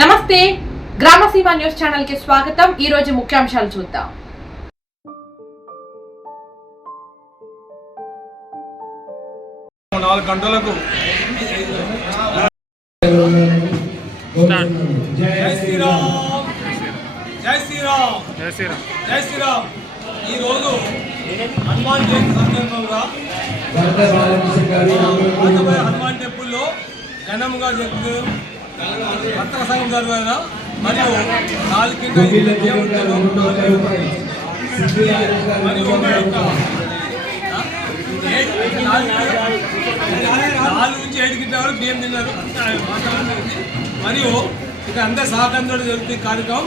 నమస్తే. గ్రామసీమ న్యూస్ ఛానల్కి స్వాగతం. ఈ రోజు ముఖ్యాంశాలు చూద్దాం. నాలుగు గంటలకు జై శ్రీరామ్. జై శ్రీరామ్. జై శ్రీరామ్. జై శ్రీరామ్. ఈ రోజు హనుమాన్ జయంతి సందర్భంగా హనుమాన్ టెంపుల్లో ఘనంగా జరుగుతుంది భక్తుల సంఘం జరగాల మరియు నాలుగు మరియు నాలుగు నుంచి ఏడు గిట్ల వరకు బియ్యం తిన్నారు. మరియు ఇక్కడ అందరు సహకారంతో జరుగుతుంది కార్యక్రమం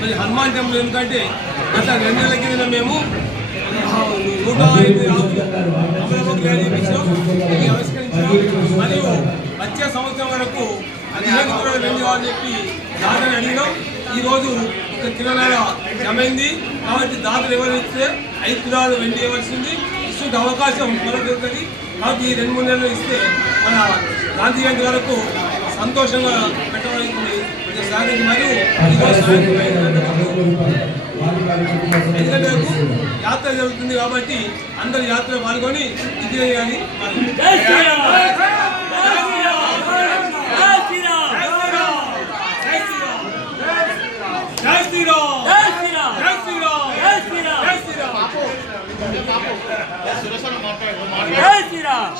మరి హనుమాన్ టెంపుల్ ఎందుకంటే గత రెండు నెలల కింద మేము నూట. ఇది ఆవిష్కరించాం. మరియు వచ్చే సంవత్సరం వరకు పదిహేను కిలోలు చెప్పి దాతని అడిగినాం. ఈ రోజు ఒక కిరణాల జమైంది. కాబట్టి దాతలు ఎవరు ఇస్తే ఐదు కిలోలు వెండి ఇవ్వాల్సింది. ఇస్తుంటే అవకాశం మనకు దొరుకుతుంది కాబట్టి ఈ రెండు మూడు నెలలు ఇస్తే మన గాంధీ గారి వరకు సంతోషంగా పెట్టవలసింది కొంచెం మరియు ఎందుకంటే యాత్ర జరుగుతుంది కాబట్టి అందరు యాత్ర పాల్గొని ఇది చేయాలి శ్రీరామ్.